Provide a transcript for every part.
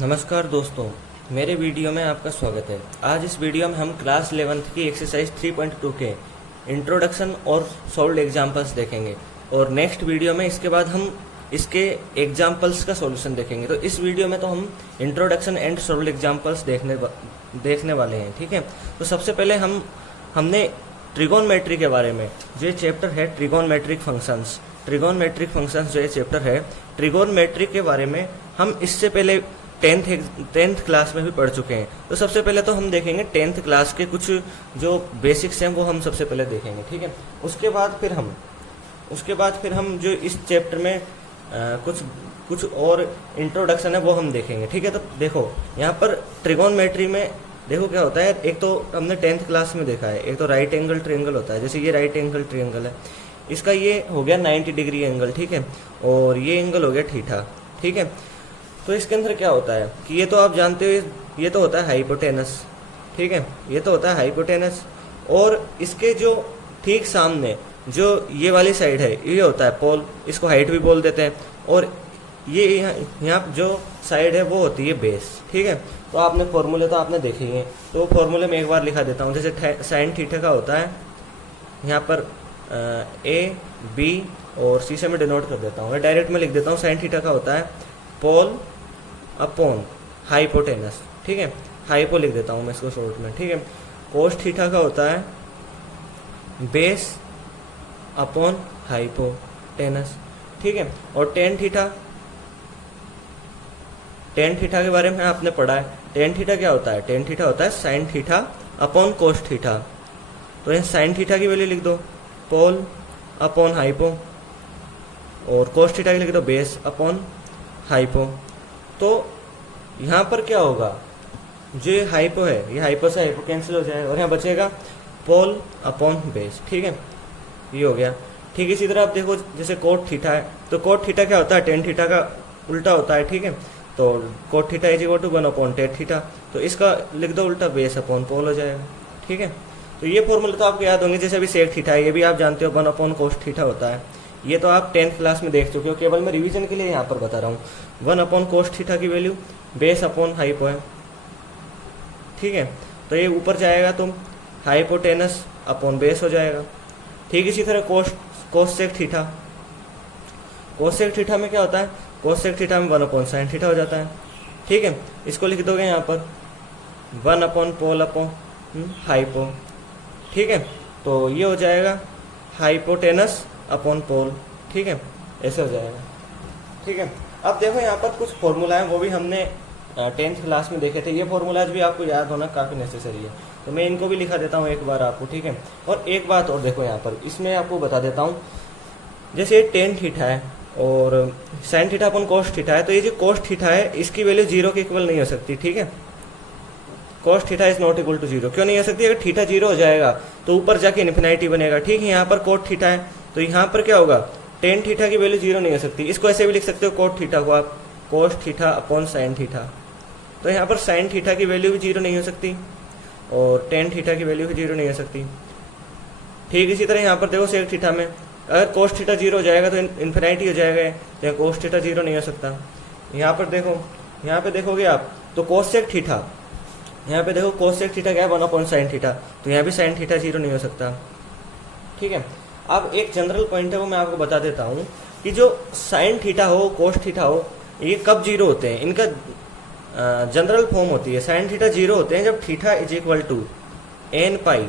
नमस्कार दोस्तों, मेरे वीडियो में आपका स्वागत है। आज इस वीडियो में हम क्लास 11th की एक्सरसाइज 3.2 के इंट्रोडक्शन और सॉल्व्ड एग्जाम्पल्स देखेंगे और नेक्स्ट वीडियो में इसके बाद हम इसके एग्जाम्पल्स का सॉल्यूशन देखेंगे। तो इस वीडियो में तो हम इंट्रोडक्शन एंड सॉल्व्ड एग्जाम्पल्स देखने वाले हैं, ठीक है। तो सबसे पहले हमने ट्रिगोनमेट्री के बारे में, जो चैप्टर है ट्रिगोनमेट्रिक फंक्शंस, ट्रिगोनमेट्रिक फंक्शंस जो ये चैप्टर है, ट्रिगोनमेट्री के बारे में हम इससे पहले टेंथ क्लास में भी पढ़ चुके हैं। तो सबसे पहले तो हम देखेंगे टेंथ क्लास के कुछ जो बेसिक्स हैं वो हम सबसे पहले देखेंगे, ठीक है। उसके बाद फिर हम जो इस चैप्टर में कुछ और इंट्रोडक्शन है वो हम देखेंगे, ठीक है। तो देखो यहाँ पर ट्रिगोनमेट्री में देखो क्या होता है। एक तो हमने टेंथ क्लास में देखा है, एक तो राइट एंगल ट्रायंगल होता है। जैसे ये राइट एंगल ट्रायंगल है, इसका ये हो गया 90 डिग्री एंगल, ठीक है, और ये एंगल हो गया थीटा, ठीक है। तो इसके अंदर क्या होता है कि ये तो आप जानते हो, ये तो होता है हाइपोटेनस, ठीक है, ये तो होता है हाइपोटेनस। और इसके जो ठीक सामने जो ये वाली साइड है ये होता है पोल, इसको हाइट भी बोल देते हैं। और ये यहाँ जो साइड है वो होती है बेस, ठीक है। तो आपने फॉर्मूले तो आपने देखे ही हैं, तो वो फॉर्मूले में एक बार लिखा देता हूँ। जैसे साइन थीटा का होता है यहाँ पर ए बी और सी से मैं डिनोट कर देता हूँ, डायरेक्ट में लिख देता हूँ। साइन थीटा का होता है पोल अपॉन हाइपोटेनस, ठीक है, हाइपो लिख देता हूँ मैं इसको शॉर्ट में, ठीक है। कोस थीटा का होता है बेस अपॉन हाइपोटेनस, ठीक है। और टेन थीटा के बारे में आपने पढ़ा है। टेन थीटा क्या होता है? टेन थीटा होता है sine theta upon cos theta. तो यहाँ साइन थीटा की वैल्यू लिख दो पोल अपॉन हाइपो, और कोस थीटा की लिख दो बेस अपॉन हाइपो। तो यहाँ पर क्या होगा, जो ये हाइपो है, ये हाइपो से हाइपो कैंसिल हो जाएगा और यहाँ बचेगा पोल अपॉन बेस, ठीक है, ये हो गया। ठीक इसी तरह आप देखो, जैसे कोट थीटा है, तो कोट थीटा क्या होता है? टेन थीटा का उल्टा होता है, ठीक है। तो cot theta is equal to 1 upon tan theta, तो इसका लिख दो उल्टा बेस अपॉन पोल हो जाएगा, ठीक है। तो ये फॉर्मूला तो आपको याद होंगे। जैसे अभी सेक थीटा है, ये भी आप जानते हो 1 अपॉन कोस थीटा होता है। ये तो आप 10th क्लास में देख चुके हो, केवल मैं रिवीजन के लिए यहाँ पर बता रहा हूँ। 1 अपॉन कोस थीटा की वैल्यू बेस अपॉन हाइपो है, ठीक है। तो ये ऊपर जाएगा तो हाइपोटेनस अपॉन बेस हो जाएगा। ठीक इसी तरह कोस सेक थीटा, कोस सेक थीटा में क्या होता है? कोस सेक थीटा में 1 अपॉन साइन थीटा हो जाता है, ठीक है। इसको लिख दोगे यहाँ पर 1 अपॉन पोल अपॉन हाइपो, ठीक है। तो ये हो जाएगा हाइपोटेनस अपॉन पोल, ठीक है, ऐसे हो जाएगा, ठीक है। अब देखो यहाँ पर कुछ फॉर्मूला है, वो भी हमने 10th क्लास में देखे थे। ये फॉर्मूलाज भी आपको याद होना काफ़ी नेसेसरी है, तो मैं इनको भी लिखा देता हूँ एक बार आपको, ठीक है। और एक बात और देखो यहाँ पर, इसमें आपको बता देता हूँ। जैसे ये टेन थीटा है और sine theta upon cos theta है, तो ये जो कोस थीटा है इसकी वैल्यू 0 के इक्वल नहीं हो सकती, ठीक है। Cos theta is not equal to 0 क्यों नहीं हो सकती? अगर थीटा 0 हो जाएगा तो ऊपर जाके इन्फिनिटी बनेगा, ठीक है। यहाँ पर कोट थीटा है, तो यहाँ पर क्या होगा? टेन थीटा की वैल्यू 0 नहीं हो सकती। इसको ऐसे भी लिख सकते हो कोट थीटा को आप, cos theta upon sine theta. तो यहाँ पर साइन थीटा की वैल्यू भी 0 नहीं हो सकती और टेन थीटा की वैल्यू भी 0 नहीं हो सकती। ठीक इसी तरह यहाँ पर देखो सेक थीटा में अगर कोस थीटा 0 हो जाएगा तो इन्फिनिटी हो जाएगा, तो यहाँ कोस थीटा 0 नहीं हो सकता। यहाँ पर देखो, यहाँ पे देखोगे आप तो कोस सेक थीटा, यहाँ पे देखो कोस सेक थीटा क्या है? 1 अपॉन साइन थीटा, तो यहाँ भी साइन थीटा 0 नहीं हो सकता, ठीक है। अब एक जनरल पॉइंट है वो मैं आपको बता देता हूँ कि जो साइन थीटा हो कोस थीटा हो, ये कब 0 होते हैं? इनका जनरल फॉर्म होती है साइन थीटा 0 होते हैं जब theta is equal to N pi,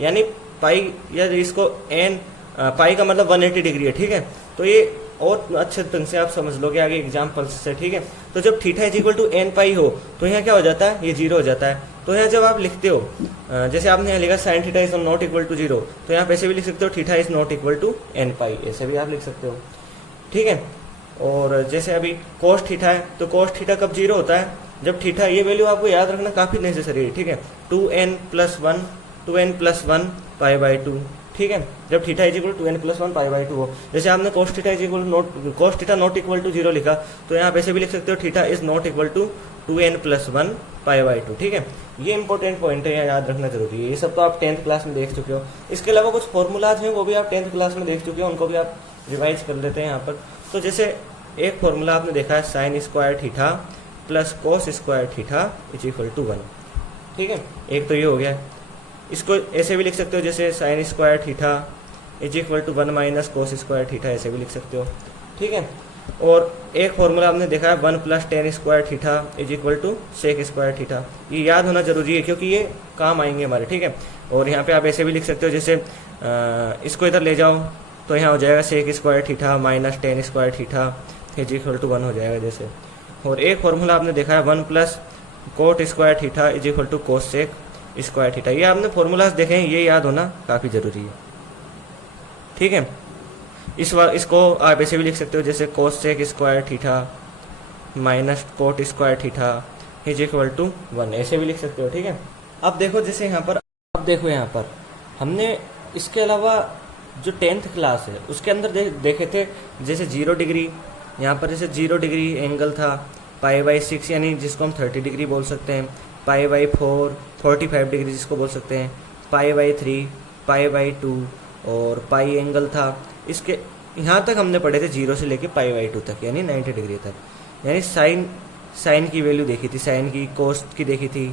यानी पाई, या इसको एन पाई का मतलब 180 डिग्री है, ठीक है। तो ये और अच्छे ढंग से आप समझ लोगे आगे एग्जाम्पल से, ठीक है। तो जब theta is equal to N pi हो तो यहाँ क्या हो जाता है? ये 0 हो जाता है। तो यहाँ जब आप लिखते हो, जैसे आपने यहाँ लिखा sine theta is not equal to 0, तो यहाँ पे ऐसे भी लिख सकते हो theta is not equal to N pi, ऐसे भी आप लिख सकते हो, ठीक है। और जैसे अभी कोस थीटा है, तो कोस थीटा कब 0 होता है? जब थीटा, ये वैल्यू आपको याद रखना काफ़ी नेसेसरी है, ठीक है, 2n+1 पाई बाई 2, ठीक है। जब theta is equal to 2n+1 pi by 2 हो, जैसे आपने cos theta is equal cos theta not equal to 0 लिखा, तो यहाँ पे ऐसे भी लिख सकते हो theta is not equal to 2n+1 pi by 2, ठीक है। ये इंपॉर्टेंट पॉइंट है, यहाँ याद रखना जरूरी है। ये सब तो आप 10th क्लास में देख चुके हो। इसके अलावा कुछ फॉर्मूलाज हैं वो भी आप 10th क्लास में देख चुके हो, उनको भी आप रिवाइज कर लेते हैं यहाँ पर। तो जैसे एक फॉर्मूला आपने देखा है sine square theta plus cos square theta is equal to 1। ठीक है, एक तो ये हो गया। इसको ऐसे भी लिख सकते हो जैसे sine square theta is equal to 1 minus cos square theta, ऐसे भी लिख सकते हो। ठीक है, और एक फॉर्मूला आपने देखा है 1 plus tan square theta is equal to sec square theta, ये याद होना जरूरी है क्योंकि ये काम आएंगे हमारे। ठीक है, और यहाँ पे आप ऐसे भी लिख सकते हो जैसे इसको इधर ले जाओ तो यहाँ हो जाएगा sec square theta minus tan square theta is equal to 1 हो जाएगा जैसे। और एक फॉर्मूला आपने देखा है 1 plus cot square theta is equal to cosec square theta, ये आपने फॉर्मूलाज देखे हैं, ये याद होना काफ़ी ज़रूरी है। ठीक है, इसको आप ऐसे भी लिख सकते हो जैसे cosec square theta minus cot square theta is equal to 1, ऐसे भी लिख सकते हो। ठीक है, अब देखो जैसे यहाँ पर हमने इसके अलावा जो 10th क्लास है उसके अंदर देखे थे जैसे 0 डिग्री, यहाँ पर जैसे 0 डिग्री एंगल था, π/6 यानी जिसको हम 30 डिग्री बोल सकते हैं, π/4 45 डिग्री जिसको बोल सकते हैं, π/3 π/2 और पाई एंगल था। इसके यहाँ तक हमने पढ़े थे 0 से लेके π/2 तक यानी 90 डिग्री तक, यानी साइन की वैल्यू देखी थी, साइन की, कोस की देखी थी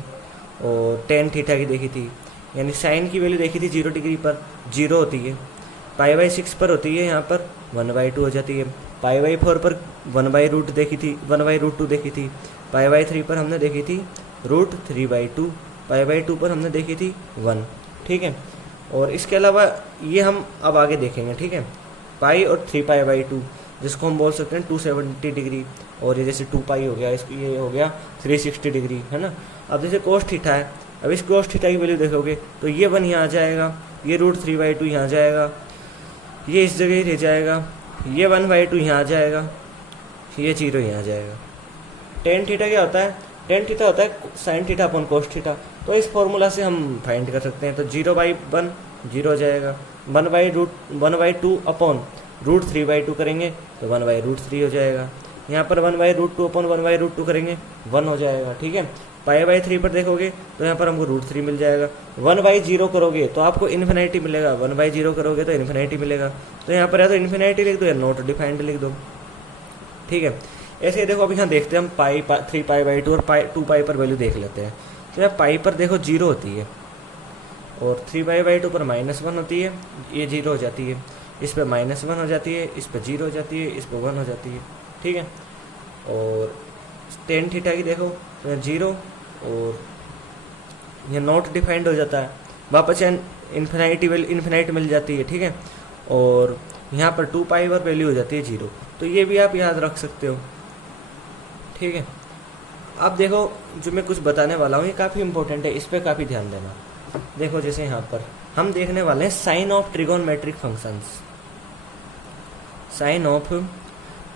और टेन थीटा की देखी थी। यानी साइन की वैल्यू देखी थी 0 डिग्री पर 0 होती है, π/6 पर होती है यहाँ पर 1/2 हो जाती है, π/4 पर 1/√2 देखी थी, 1/√2 देखी थी, π/3 पर हमने देखी थी √3/2, π/2 पर हमने देखी थी 1। ठीक है, और इसके अलावा ये हम अब आगे देखेंगे। ठीक है, पाई और 3π/2 जिसको हम बोल सकते हैं 270 डिग्री, और ये जैसे 2π हो गया, इसको ये हो गया 360 डिग्री, है ना। अब जैसे कोस थीटा है, अब इस कोस थीटा की वैल्यू देखोगे तो ये 1 यहाँ आ जाएगा, ये √3/2 यहाँ आ जाएगा, ये इस जगह ही रह जाएगा, ये 1/2 यहाँ आ जाएगा, ये 0 यहाँ आ जाएगा। टेन थीटा क्या होता है? टेन थीटा होता है sine theta upon cos theta, तो इस फॉर्मूला से हम फाइंड कर सकते हैं। तो 0/1 0 हो जाएगा, 1/2 अपॉन √3/2 करेंगे तो 1/√3 हो जाएगा, यहाँ पर 1/√2 अपॉन 1/√2 करेंगे 1 हो जाएगा। ठीक है, π/3 पर देखोगे तो यहाँ पर हमको √3 मिल जाएगा, 1/0 करोगे तो आपको इन्फिनिटी मिलेगा, 1/0 करोगे तो इन्फिनिटी मिलेगा, तो यहाँ पर या तो इन्फिनिटी लिख दो या नॉट डिफाइंड लिख दो। ठीक है, ऐसे ही देखो अभी यहाँ देखते हैं हम 3π/2 और 2π पर वैल्यू देख लेते हैं। तो यहाँ पाई पर देखो 0 होती है और 3π/2 पर -1 होती है, ये 0 हो जाती है, इस पर -1 हो जाती है, इस पर 0 हो जाती है, इस पर 1 हो जाती है। ठीक है, और टेन थीटा की देखो तो 0 और ये नॉट डिफाइंड हो जाता है, वापस इन्फिनिटी मिल जाती है। ठीक है, और यहाँ पर 2π पर वैल्यू हो जाती है 0, तो ये भी आप याद रख सकते हो। ठीक है, अब देखो जो मैं कुछ बताने वाला हूँ ये काफ़ी इंपॉर्टेंट है, इस पर काफ़ी ध्यान देना। देखो जैसे यहाँ पर हम देखने वाले हैं sign of trigonometric functions, sign of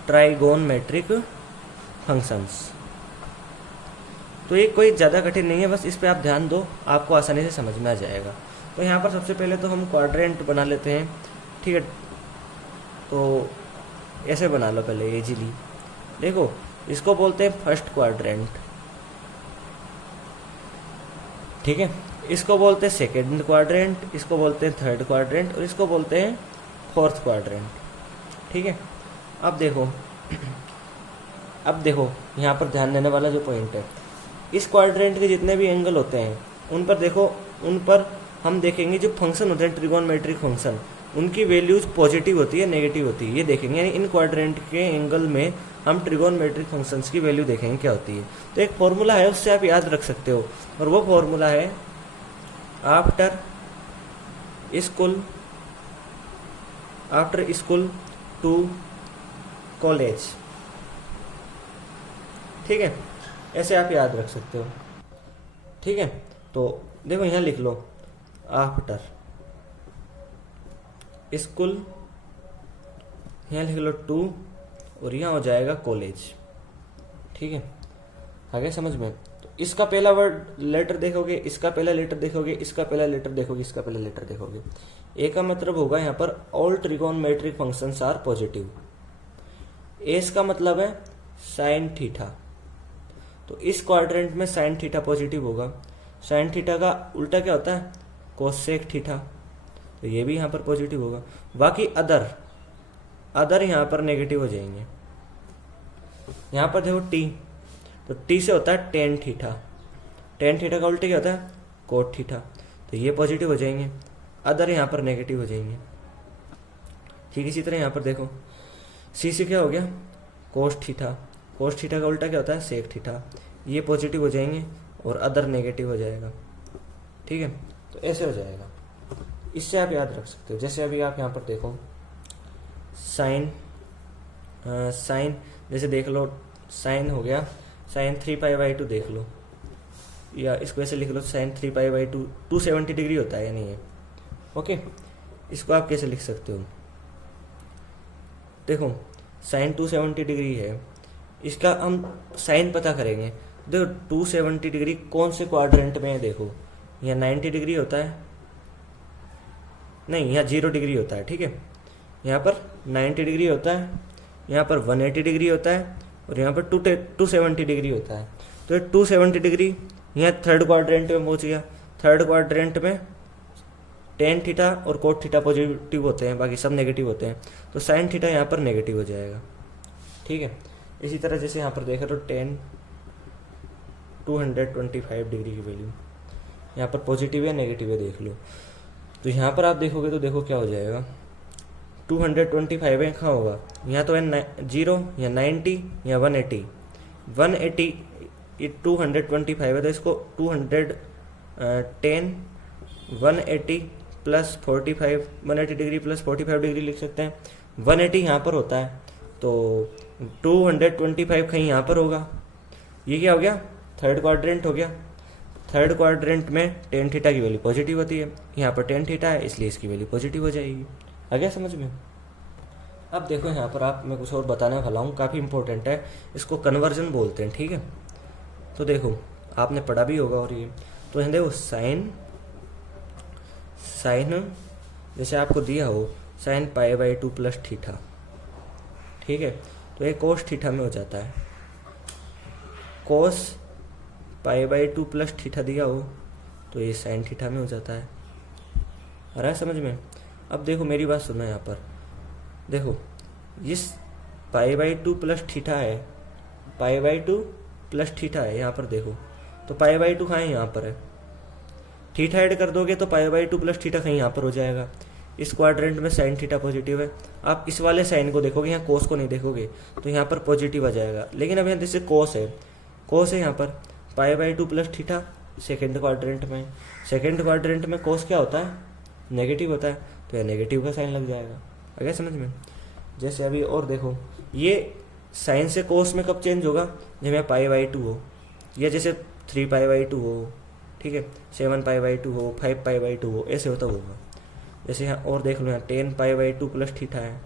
trigonometric functions. तो ये कोई ज़्यादा कठिन नहीं है, बस इस पर आप ध्यान दो, आपको आसानी से समझ में आ जाएगा। तो यहाँ पर सबसे पहले तो हम क्वाड्रेंट बना लेते हैं। ठीक है, तो ऐसे बना लो पहले इजीली। देखो इसको बोलते हैं फर्स्ट क्वाड्रेंट, ठीक है, इसको बोलते हैं सेकेंड क्वाड्रेंट, इसको बोलते हैं थर्ड क्वाड्रेंट और इसको बोलते हैं फोर्थ क्वाड्रेंट। ठीक है, अब देखो यहाँ पर ध्यान देने वाला जो पॉइंट है, इस क्वाड्रेंट के जितने भी एंगल होते हैं उन पर देखो, उन पर हम देखेंगे जो फंक्शन होते हैं ट्रिगोनमेट्रिक फंक्शन, उनकी वैल्यूज पॉजिटिव होती है नेगेटिव होती है, ये देखेंगे। यानी इन क्वाड्रेंट के एंगल में हम ट्रिगोनमेट्रिक फंक्शंस की वैल्यू देखेंगे क्या होती है। तो एक फॉर्मूला है, उससे आप याद रख सकते हो, और वो फॉर्मूला है आफ्टर स्कूल टू कॉलेज। ठीक है, ऐसे आप याद रख सकते हो। ठीक है, तो देखो यहाँ लिख लो आफ्टर स्कूल, यहाँ लिख लो 2 और यहाँ हो जाएगा कॉलेज। ठीक है, आगे समझ में। तो इसका पहला वर्ड लेटर देखोगे, इसका पहला लेटर देखोगे, इसका पहला लेटर देखोगे, इसका पहला लेटर देखोगे, ए का मतलब होगा यहाँ पर all trigonometric functions are positive. S का मतलब है साइन थीटा, तो इस क्वाड्रेंट में साइन थीटा पॉजिटिव होगा। साइन थीटा का उल्टा क्या होता है? कोसेक थीटा, तो ये भी यहाँ पर पॉजिटिव होगा। बाकी अदर यहाँ पर नेगेटिव हो जाएंगे। यहाँ पर देखो तो टी से होता है टेन थीटा, टेन थीटा का उल्टे क्या होता है कोट थीटा, तो ये पॉजिटिव हो जाएंगे, अदर यहाँ पर नेगेटिव हो जाएंगे। ठीक इसी तरह यहाँ पर देखो सी से क्या हो गया कोस थीटा, कोस थीटा का उल्टा क्या होता है सेक थीटा, ये पॉजिटिव हो जाएंगे और अदर नेगेटिव हो जाएगा। ठीक है, तो ऐसे हो जाएगा, इससे आप याद रख सकते हो। जैसे अभी आप यहाँ पर देखो साइन, साइन जैसे देख लो साइन हो गया साइन 3π/2 देख लो, या इसको ऐसे लिख लो साइन 3π/2 270 डिग्री होता है या नहीं है। ओके, इसको आप कैसे लिख सकते हो, देखो साइन 270 डिग्री है, इसका हम साइन पता करेंगे। देखो 270 डिग्री कौन से क्वाड्रेंट में है, देखो यहाँ 90 डिग्री होता है, नहीं यहाँ 0 डिग्री होता है। ठीक है, यहाँ पर 90 डिग्री होता है, यहाँ पर 180 डिग्री होता है और यहाँ पर 270 डिग्री होता है। तो ये 270 डिग्री यहाँ थर्ड क्वाड्रेंट में पहुँच गया, थर्ड क्वाड्रेंट में टेन थीटा और कोट थीटा पॉजिटिव होते हैं, बाकी सब नेगेटिव होते हैं, तो साइन थीटा यहाँ पर नेगेटिव हो जाएगा। ठीक है, इसी तरह जैसे यहाँ पर देखा तो टेन 225 डिग्री की वैल्यू यहाँ पर पॉजिटिव है नेगेटिव है देख लो, तो यहाँ पर आप देखोगे तो देखो क्या हो जाएगा 225 है, कहाँ होगा यहाँ तो है 0 या 90 या 180, 180 ये 225 है, तो इसको 210 180 प्लस 45 180 डिग्री प्लस 45 डिग्री लिख सकते हैं। 180 यहाँ पर होता है तो 225 कहीं यहाँ पर होगा, ये क्या हो गया थर्ड क्वाड्रेंट हो गया। थर्ड क्वाड्रेंट में टेन थीटा की वैल्यू पॉजिटिव होती है, यहाँ पर टेन थीटा है इसलिए इसकी वैल्यू पॉजिटिव हो जाएगी। आ गया समझ में। अब देखो यहाँ पर आप मैं कुछ और बताने वाला हूँ, काफ़ी इंपॉर्टेंट है, इसको कन्वर्जन बोलते हैं। ठीक है, तो देखो आपने पढ़ा भी होगा और ये तो यहाँ देखो साइन, साइन जैसे आपको दिया हो साइन π/2 प्लस थीटा। ठीक है, तो ये कोस थीटा में हो जाता है, कोस π/2 प्लस थीटा दिया हो तो ये साइन थीटा में हो जाता है। आ रहा है समझ में। अब देखो मेरी बात सुनो, यहाँ पर देखो इस π/2 प्लस थीटा है, π/2 प्लस थीटा है यहाँ पर देखो, तो π/2 कहाँ है यहाँ पर है, थीटा ऐड कर दोगे तो π/2 प्लस थीटा कहीं यहाँ पर हो जाएगा। इस क्वाड्रेंट में साइन थीटा पॉजिटिव है, आप इस वाले साइन को देखोगे यहाँ कोस को नहीं देखोगे तो यहाँ पर पॉजिटिव आ जाएगा। लेकिन अब यहाँ जैसे कोस है, कोस है यहाँ पर π/2 प्लस थीटा सेकेंड क्वाड्रेंट में, सेकेंड क्वाड्रेंट में कोस क्या होता है नेगेटिव होता है, तो यह नेगेटिव का साइन लग जाएगा। अगर समझ में। जैसे अभी और देखो ये साइन से कोस में कब चेंज होगा, जब यहाँ π/2 हो, या जैसे 3π/2 हो, ठीक है 7π/2 हो, 5π/2 हो, ऐसे होता होगा। जैसे यहाँ और देख लो यहाँ 10π/2 प्लस थीटा है,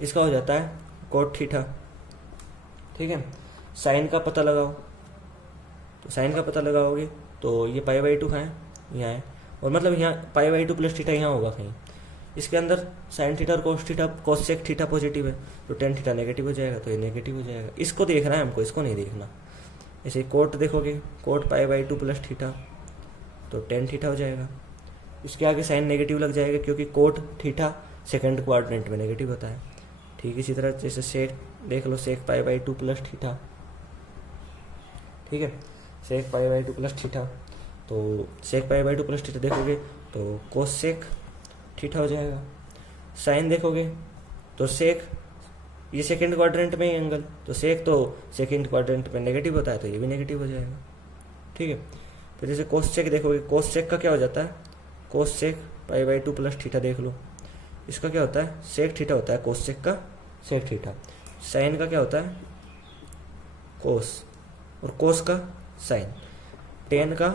इसका हो जाता है कोट थीटा। ठीक है, साइन का पता लगाओ, तो साइन का पता लगाओगे तो ये π/2 कहाँ है यहाँ है, और मतलब यहाँ π/2 प्लस थीटा यहाँ होगा कहीं, इसके अंदर साइन थीटा और cos theta cosec theta positive है तो टेन थीटा नेगेटिव हो जाएगा, तो ये नेगेटिव हो जाएगा। इसको देखना है हमको, इसको नहीं देखना। ऐसे कोट देखोगे कोट π/2 प्लस थीटा तो टेन थीटा हो जाएगा, इसके आगे साइन नेगेटिव लग जाएगा क्योंकि कोट थीटा सेकंड क्वाड्रेंट में नेगेटिव होता है। ठीक इसी तरह जैसे सेक देख लो सेक π/2 प्लस थीटा, ठीक है सेक π/2 प्लस थीटा, तो सेक π/2 प्लस थीटा देखोगे तो कोस सेक थीटा हो जाएगा। साइन देखोगे तो सेक ये सेकंड क्वाड्रेंट में ही एंगल, तो सेक तो सेकंड क्वाड्रेंट में नेगेटिव होता है तो ये भी नेगेटिव हो जाएगा। ठीक है, फिर जैसे कोस सेक देखोगे, कोस सेक का क्या हो जाता है कोस सेक π/2 प्लस थीटा देख लो, इसका क्या होता है सेक थीटा होता है, कोस सेक का सेक थीटा। साइन का क्या होता है कोस, और कोस का साइन, टेन का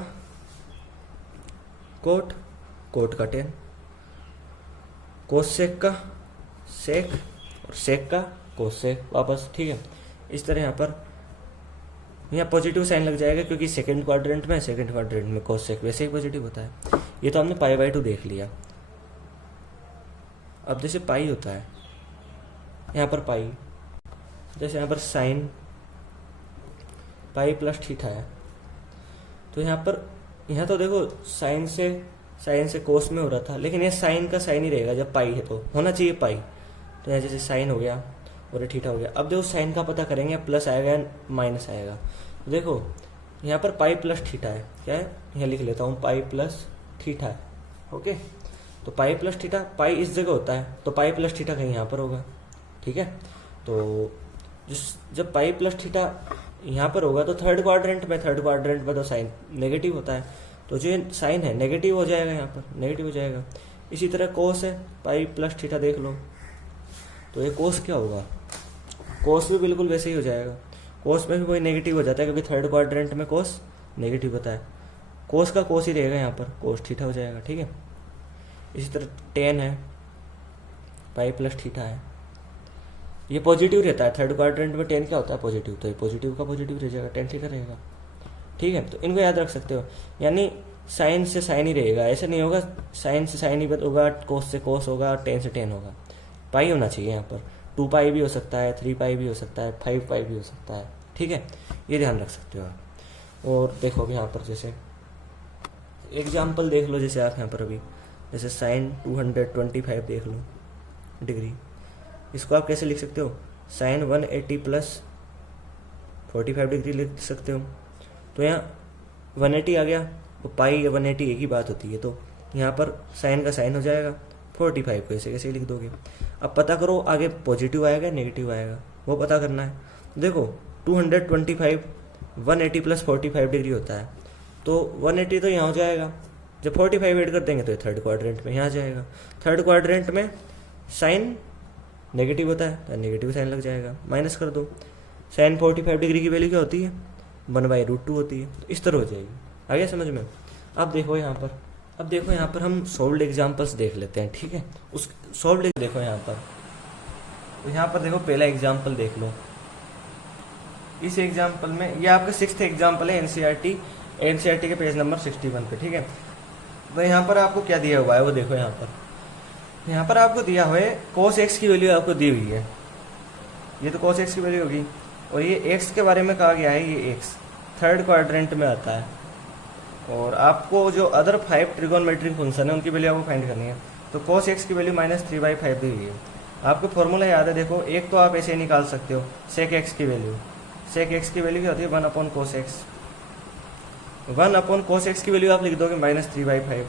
कोट, कोट का टेन, कोस सेक का सेक और सेक का कोस सेक वापस। ठीक है, इस तरह यहाँ पर यहाँ पॉजिटिव साइन लग जाएगा क्योंकि सेकंड क्वाड्रेंट में कोस सेक वैसे ही पॉजिटिव होता है। ये तो हमने π/2 देख लिया। अब जैसे पाई होता है यहाँ पर पाई, जैसे यहाँ पर साइन पाई प्लस थीटा है, तो यहाँ तो देखो साइन से कोस में हो रहा था, लेकिन ये साइन का साइन ही रहेगा जब पाई है, तो होना चाहिए पाई। तो यहाँ जैसे साइन हो गया और ये थीटा हो गया। अब देखो साइन का पता करेंगे, प्लस आएगा या माइनस आएगा। देखो यहाँ पर पाई प्लस थीटा है, क्या है, यहाँ लिख लेता हूँ पाई प्लस थीटा है। ओके, तो पाई प्लस थीटा, पाई इस जगह होता है तो पाई प्लस थीटा कहीं यहाँ पर होगा। ठीक है, तो जब पाई प्लस थीटा यहाँ पर होगा तो थर्ड क्वाड्रेंट में तो साइन नेगेटिव होता है, तो जो साइन है नेगेटिव हो जाएगा, यहाँ पर नेगेटिव हो जाएगा। इसी तरह कोस है, पाई प्लस थीटा देख लो, तो ये कोस क्या होगा, कोस भी बिल्कुल वैसे ही हो जाएगा। कोस में भी वही नेगेटिव हो जाता है क्योंकि थर्ड क्वाड्रेंट में कोस नेगेटिव होता है। कोस का कोस ही रहेगा यहाँ पर, कोस थीटा हो जाएगा। ठीक है, इसी तरह टेन है, पाई प्लस थीटा है, ये पॉजिटिव रहता है। थर्ड क्वाड्रेंट में टेन क्या होता है, पॉजिटिव, तो ये पॉजिटिव का पॉजिटिव रह जाएगा, टेन थीटा रहेगा। ठीक है, तो इनको याद रख सकते हो, यानी साइन से साइन ही रहेगा, ऐसा नहीं होगा साइन से साइन ही होगा, कोस से कोस होगा, टेन से टेन होगा। पाई होना चाहिए यहाँ पर, 2 पाई भी हो सकता है, 3 पाई भी हो सकता है, 5 पाई भी हो सकता है। ठीक है, ये ध्यान रख सकते हो आप। और देखो अभी यहाँ पर जैसे एग्जाम्पल देख लो, जैसे आप यहाँ पर अभी जैसे साइन 225 देख लो डिग्री, इसको आप कैसे लिख सकते हो, साइन 180 प्लस 45 डिग्री लिख सकते हो। तो यहाँ 180 आ गया, तो पाई या 180 एक ही बात होती है, तो यहाँ पर साइन का साइन हो जाएगा, 45 को ऐसे कैसे लिख दोगे। अब पता करो आगे पॉजिटिव आएगा नेगेटिव आएगा, वो पता करना है। देखो 225 180 प्लस 45 डिग्री होता है, तो 180 तो यहाँ हो जाएगा, जब 45 ऐड कर देंगे तो ये थर्ड क्वाड्रेंट में यहाँ जाएगा। थर्ड क्वाड्रेंट में साइन नेगेटिव होता है तो नेगेटिव साइन लग जाएगा, माइनस कर दो। साइन 45 डिग्री की वैल्यू क्या होती है, 1/√2 होती है, तो इस तरह हो जाएगी। आ गया समझ में। अब देखो यहाँ पर हम सॉल्व्ड एग्जांपल्स देख लेते हैं। ठीक है, उस सॉल्व्ड देखो यहाँ पर, तो यहाँ पर देखो पहला एग्जांपल देख लो। इस एग्जांपल में ये आपका 6th एग्जांपल है एनसीईआरटी के पेज नंबर 61 पे। ठीक है, तो यहाँ पर आपको क्या दिया हुआ है वो देखो। यहाँ पर आपको दिया हुआ है cos x की वैल्यू आपको दी हुई है, ये तो cos x की वैल्यू होगी, और ये x के बारे में कहा गया है, ये x थर्ड क्वाड्रेंट में आता है। और आपको जो अदर 5 ट्रिगोनोमेट्रिक फंक्शन है उनकी वैल्यू आपको फाइंड करनी है। तो cos x की वैल्यू -3/5 दी हुई है। आपको फॉर्मूला याद है, देखो एक तो आप ऐसे निकाल सकते हो, sec x की वैल्यू, sec x की वैल्यू क्या होती है 1/cos x। 1/cos x की वैल्यू आप लिख दोगे -3/5,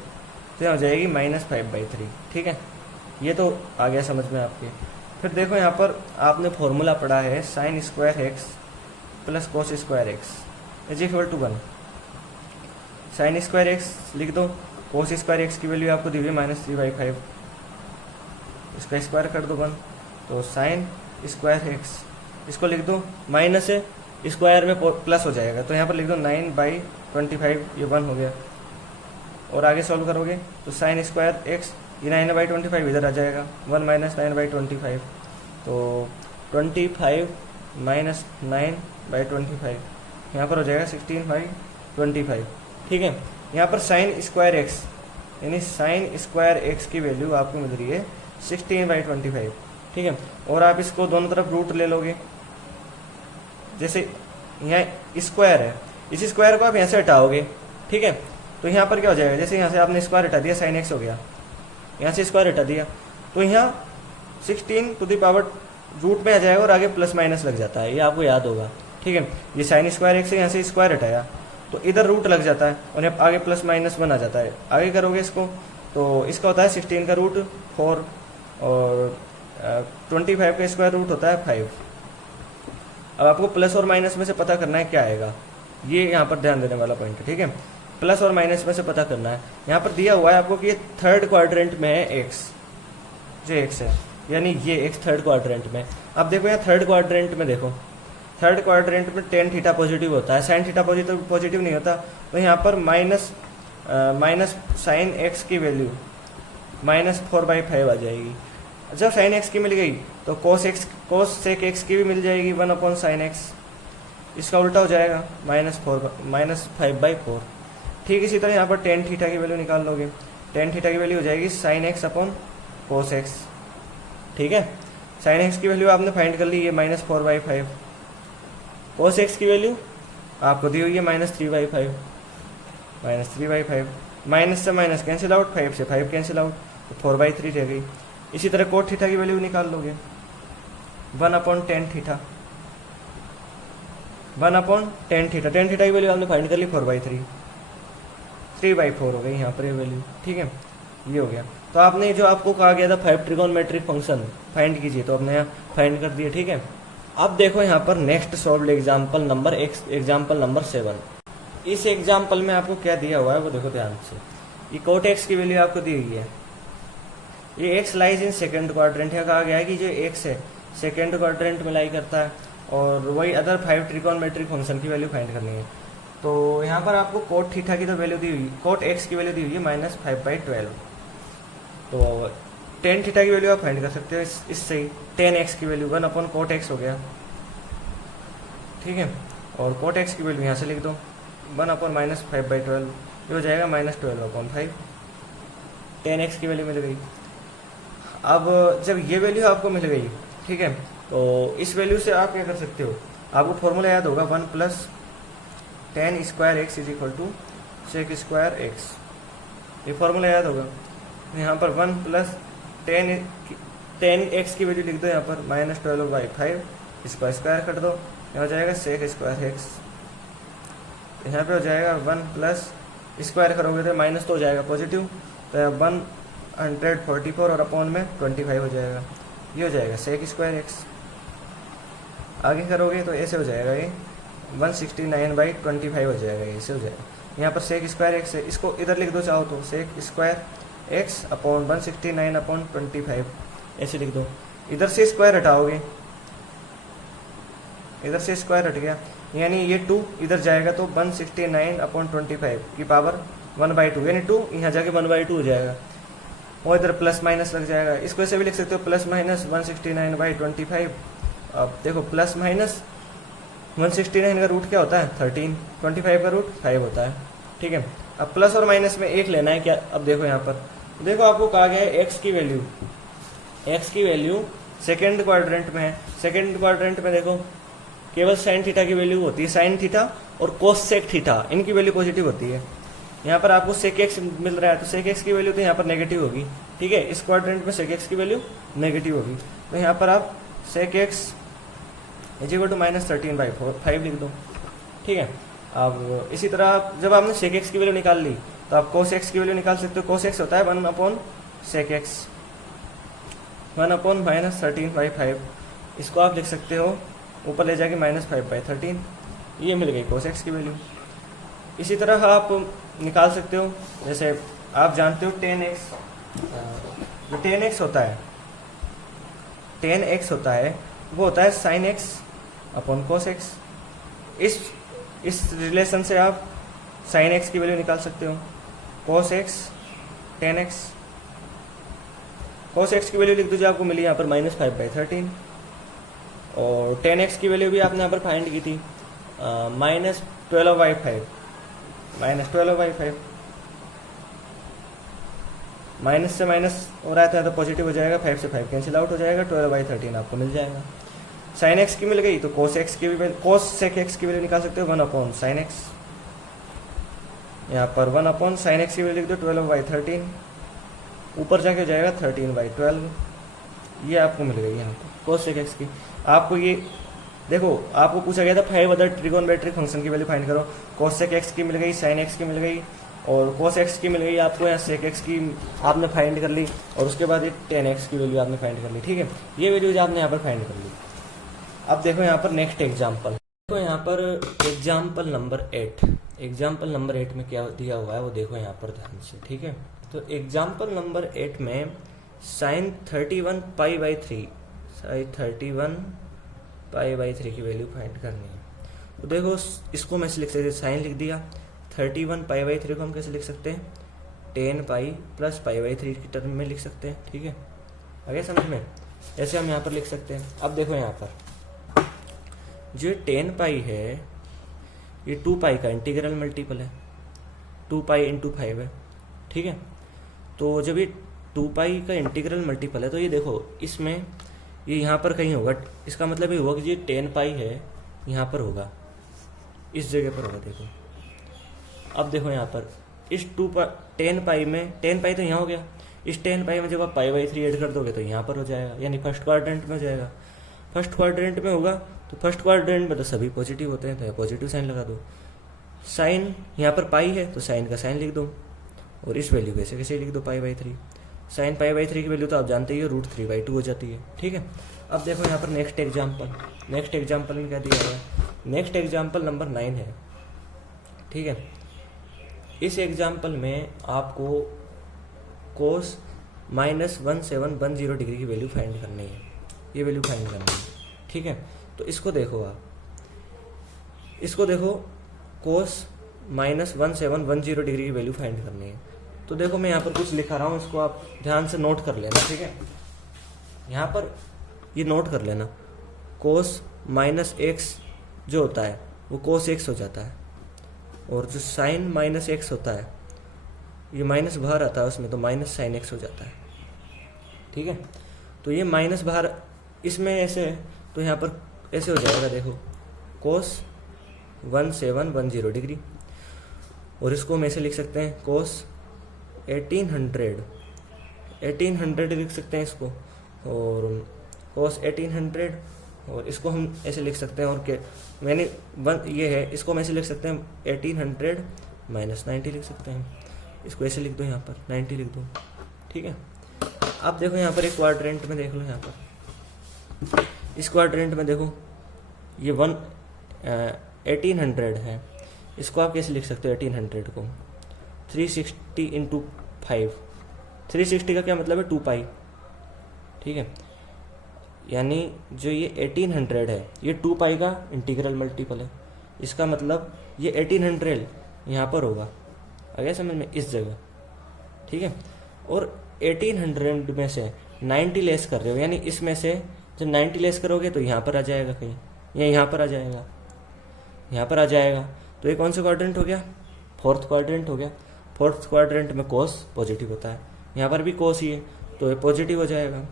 तो यहाँ हो जाएगी -5/3। ठीक है, ये तो आ गया समझ में आपके। फिर देखो यहाँ पर आपने फॉर्मूला पढ़ा है sin square x plus cos square x is equal to 1। sin square x लिख दो, cos स्क्वायर x की वैल्यू आपको दी हुई -3/5, इसका स्क्वायर कर दो 1, तो sin स्क्वायर x, इसको लिख दो, माइनस है स्क्वायर में प्लस हो जाएगा, तो यहाँ पर लिख दो 9/25, ये 1 हो गया। और आगे सॉल्व करोगे तो sin स्क्वायर x, ये 9/25 इधर आ जाएगा, 1 - 9/25, तो 25 - 9/25 यहाँ पर हो जाएगा 16/25। ठीक है, यहाँ पर sin स्क्वायर x, यानी sin स्क्वायर x की वैल्यू आपको मिल रही है 16/25। ठीक है, और आप इसको दोनों तरफ रूट ले लोगे, जैसे यहाँ स्क्वायर है, इस स्क्वायर को आप यहाँ से हटाओगे। ठीक है, तो यहाँ पर क्या हो जाएगा, जैसे यहाँ से आपने स्क्वायर हटा दिया sin x हो गया, यहाँ से स्क्वायर हटा दिया, तो यहाँ 16 रूट में आ जाएगा और आगे प्लस माइनस लग जाता है, ये आपको याद होगा। ठीक है, ये sin स्क्वायर x से यहाँ से स्क्वायर हटाया तो इधर रूट लग जाता है और यहाँ आगे प्लस माइनस बन आ जाता है। आगे करोगे इसको तो इसका होता है 16 का रूट 4 और 25 का स्क्वायर रूट होता है 5। अब आपको प्लस और माइनस में से पता करना है क्या आएगा, ये यहाँ पर ध्यान देने वाला पॉइंट है। ठीक है, प्लस और माइनस में से पता करना है। यहाँ पर दिया हुआ है आपको कि ये थर्ड क्वाड्रेंट में है x, जो x है, यानी ये x थर्ड क्वाड्रेंट में। अब देखो यहाँ थर्ड क्वाड्रेंट में, देखो थर्ड क्वाड्रेंट में tan थीटा पॉजिटिव होता है, sin थीटा पॉजिटिव नहीं होता, तो यहाँ पर माइनस sin x की वैल्यू -4/5 आ जाएगी। जब sin x की मिल गई तो cos sec x की भी मिल जाएगी 1/sin x, इसका उल्टा हो जाएगा -5/4। ठीक इसी तरह यहाँ पर tan थीटा की वैल्यू निकाल लोगे, tan थीटा की वैल्यू हो जाएगी sin x/cos x। ठीक है, sin x की वैल्यू आपने फाइंड कर ली, ये -4/5। cos x की वैल्यू आपको दी हुई है -3/5, माइनस से माइनस कैंसिल आउट, 5 से 5 कैंसिल आउट, तो 4/3 रह गई। इसी तरह cot थीटा की वैल्यू निकाल लोगे, 1/tan theta, 1/tan theta. Tan theta की वैल्यू आपने फाइंड कर ली 4/3, 3/4 हो गई यहाँ पर ये वैल्यू, ठीक है, ये हो गया। तो आपने जो आपको कहा गया था 5 ट्रिगोनोमेट्रिक फंक्शन फाइंड कीजिए, तो आपने यहाँ फाइंड कर दिया, ठीक है। अब देखो यहाँ पर नेक्स्ट सॉल्व एग्जाम्पल नंबर 7। इस एग्जाम्पल में आपको क्या दिया हुआ है वो देखो ध्यान से। ये कोट एक्स की वैल्यू आपको दी हुई है, ये x lies in second quadrant. यहाँ कहा गया है कि जो एक्स है सेकेंड क्वाड्रेंट में लाई करता है, और वही अदर 5 ट्रिगोनोमेट्रिक फंक्शन की वैल्यू फाइंड करनी है। तो यहाँ पर आपको कोट थीटा की तो वैल्यू दी हुई, कोट एक्स की वैल्यू दी हुई है -5/12। तो टेन थीटा की वैल्यू आप फाइंड कर सकते हो इससे ही। टेन एक्स की वैल्यू 1/कोट एक्स हो गया, ठीक है, और कोट एक्स की वैल्यू यहाँ से लिख दो 1/-5/12, ये हो जाएगा -12/5। टेन एक्स की वैल्यू मिल गई। अब जब ये वैल्यू आपको मिल गई, ठीक है, तो इस वैल्यू से आप क्या कर सकते हो, आपको फॉर्मूला याद होगा 1 + tan² x = sec² x, ये फॉर्मूला याद होगा। यहाँ पर 1 + tan x की वैल्यू लिख दो, यहाँ पर -12/5, इसका स्क्वायर कर दो, यहाँ हो जाएगा sec² x। यहाँ पे हो जाएगा 1 + स्क्वायर करोगे तो माइनस तो हो जाएगा पॉजिटिव, तो 144 और अपॉन में 25 हो जाएगा, ये हो जाएगा sec² x। आगे करोगे तो ऐसे हो जाएगा, ये 169/25 हो जाएगा, ऐसे हो जाएगा। यहाँ पर sec² x है, इसको इधर लिख दो चाहो तो sec² x अपॉन 169/25 ऐसे लिख दो। इधर से स्क्वायर हटाओगे, इधर से स्क्वायर हट गया, यानी ये 2 इधर जाएगा तो 169/25 की पावर 1/2, यानी 2 यहाँ जाके 1/2 हो जाएगा, और इधर प्लस माइनस लग जाएगा। इसको ऐसे भी लिख सकते हो +- 169/25। अब देखो +-169 का रूट क्या होता है 13, 25 का रूट 5 होता है, ठीक है। अब प्लस और माइनस में एक लेना है क्या, अब देखो यहाँ पर देखो आपको कहा गया है एक्स की वैल्यू सेकेंड क्वाड्रेंट में है। सेकेंड क्वाड्रेंट में देखो केवल साइन थीटा की वैल्यू होती है, साइन थीटा और कोस सेक थीटा, इनकी वैल्यू पॉजिटिव होती है। यहाँ पर आपको सेक एक्स मिल रहा है, तो सेक एक्स की वैल्यू तो यहाँ पर नेगेटिव होगी, ठीक है, इस क्वाड्रेंट में सेक एक्स की वैल्यू नेगेटिव होगी, तो यहाँ पर आप सेक एक्स = -13/5 लिख दो, ठीक है। अब इसी तरह जब आपने सेक एक्स की वैल्यू निकाल ली, तो आप कोस एक्स की वैल्यू निकाल सकते हो। कोस एक्स होता है 1/sec x, 1/-13/5, इसको आप लिख सकते हो ऊपर ले जाके -5/13, ये मिल गई कोस एक्स की वैल्यू। इसी तरह आप निकाल सकते हो, जैसे आप जानते हो tan x, जो tan x होता है वो होता है sin x upon cos x। इस रिलेशन से आप sin x की वैल्यू निकाल सकते हो, cos x tan x। cos x की वैल्यू लिख दीजिए, आपको मिली यहाँ पर -5/13, और tan x की वैल्यू भी आपने यहाँ पर फाइंड की थी -12/5, माइनस से माइनस हो रहा था तो पॉजिटिव हो जाएगा, 5 से 5 कैंसिल आउट हो जाएगा, 12/13 आपको मिल जाएगा। साइन एक्स की मिल गई तो कोस एक्स की भी, कोस सेक एक्स की वैल्यू निकाल सकते हो 1/sin x। यहाँ पर 1/sin x की वैल्यू लिख दो 12/13, ऊपर जाके हो जाएगा 13/12, ये आपको मिल गई यहाँ पर कोस सेक एक्स की। आपको ये देखो आपको पूछा गया था 5 अदर ट्रिगोनोमेट्रिक फंक्शन की वैल्यू फाइंड करो, कोस सेक एक्स की मिल गई, साइन एक्स की मिल गई, और कोस एक्स की मिल गई आपको, यहाँ सेक एक्स की आपने फाइंड कर ली, और उसके बाद ये tan x की वैल्यू आपने फाइंड कर ली, ठीक है। ये वैल्यूज आपने यहाँ पर फाइंड कर ली। अब देखो यहाँ पर नेक्स्ट एग्जाम्पल, देखो यहाँ पर एग्जाम्पल नंबर 8 में क्या दिया हुआ है वो देखो यहाँ पर ध्यान से, ठीक है। तो एग्जाम्पल नंबर 8 में sin 31π/3 की वैल्यू फाइंड करनी है। तो देखो इसको मैं लिख सकते, साइन लिख दिया, 31π/3 को हम कैसे लिख सकते हैं, 10π + π/3 की टर्म में लिख सकते हैं, ठीक है, आगे समझ में, ऐसे हम यहाँ पर लिख सकते हैं। अब देखो यहाँ पर जो 10π है ये 2π का इंटीग्रल मल्टीपल है, 2π × 5 है, ठीक है। तो जब ये 2π का इंटीग्रल मल्टीपल है तो ये देखो इसमें ये यहाँ पर कहीं होगा, इसका मतलब ये होगा कि ये 10π है यहाँ पर होगा, इस जगह पर होगा, देखो। अब देखो यहाँ पर इस 10π में 10π तो यहाँ हो गया, इस 10π में जब आप π/3 ऐड कर दोगे तो यहाँ पर हो जाएगा, यानी फर्स्ट क्वाड्रेंट में हो जाएगा। फर्स्ट क्वाड्रेंट में होगा तो फर्स्ट क्वाड्रेंट में तो सभी पॉजिटिव होते हैं, तो पॉजिटिव साइन लगा दो। साइन यहाँ पर पाई है तो साइन का साइन लिख दो, और इस वैल्यू को ऐसे कैसे लिख दो π/3। साइन π/3 की वैल्यू तो आप जानते ही हो √3/2 हो जाती है, ठीक है। अब देखो यहाँ पर नेक्स्ट एग्जाम्पल में क्या दिया गया है। नेक्स्ट एग्जाम्पल नंबर 9 है, ठीक है। इस एग्जाम्पल में आपको cos -1710 डिग्री की वैल्यू फाइंड करनी है, ये वैल्यू फाइंड करनी है, ठीक है। तो इसको देखो आप, इसको देखो cos -1710 डिग्री की वैल्यू फाइंड करनी है। तो देखो मैं यहाँ पर कुछ लिखा रहा हूँ, इसको आप ध्यान से नोट कर लेना, ठीक है। यहाँ पर ये नोट कर लेना, cos -x जो होता है वो cos x हो जाता है, और जो sin -x होता है ये माइनस बाहर आता है उसमें, तो -sin x हो जाता है, ठीक है। तो ये माइनस बाहर इसमें ऐसे है, तो यहाँ पर ऐसे हो जाएगा, देखो cos 1710 डिग्री, और इसको हम ऐसे लिख सकते हैं cos 1800 लिख सकते हैं इसको, और cos 1800, और इसको हम ऐसे लिख सकते हैं, और क्या मैंने ये है, इसको हम ऐसे लिख सकते हैं 1800 -90 लिख सकते हैं, इसको ऐसे लिख दो, यहाँ पर 90 लिख दो, ठीक है। अब देखो यहाँ पर एक क्वाड्रेंट में देख लो, यहाँ पर इस क्वाड्रेंट में देखो ये 1800 है, इसको आप कैसे लिख सकते हो 1800 को 360 × 5, 360 का क्या मतलब है 2π, ठीक है। यानी जो ये 1800 है ये 2π का इंटीग्रल मल्टीपल है, इसका मतलब ये 1800 यहाँ पर होगा, आ गया समझ में, इस जगह, ठीक है। और 1800 में से 90 लेस कर रहे हो, यानी इसमें से जब 90 लेस करोगे तो यहाँ पर आ जाएगा कहीं, या यहाँ पर आ जाएगा, यहाँ पर आ जाएगा। तो ये कौन सा क्वाड्रेंट हो गया, फोर्थ क्वाड्रेंट हो गया। फोर्थ क्वाड्रेंट में cos पॉजिटिव होता है, यहाँ पर भी cos ही है तो ये पॉजिटिव हो जाएगा,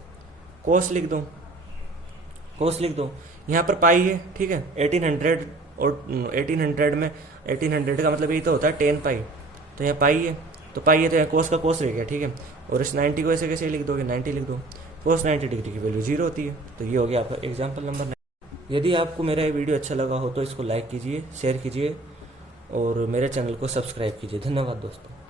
cos लिख दो, cos लिख दो। यहाँ पर पाई है, ठीक है, 1800, और 1800 में 1800 का मतलब यही तो होता है 10π, तो यहाँ पाई है, तो पाई है तो यहाँ cos का cos रह गया, ठीक है। और इस 90 को ऐसे कैसे लिख दोगे, 90 लिख दो, cos 90 डिग्री की वैल्यू 0 होती है। तो ये हो गया आपका एग्जाम्पल नंबर 9। यदि आपको मेरा ये वीडियो अच्छा लगा हो तो इसको लाइक कीजिए, शेयर कीजिए, और मेरे चैनल को सब्सक्राइब कीजिए। धन्यवाद दोस्तों।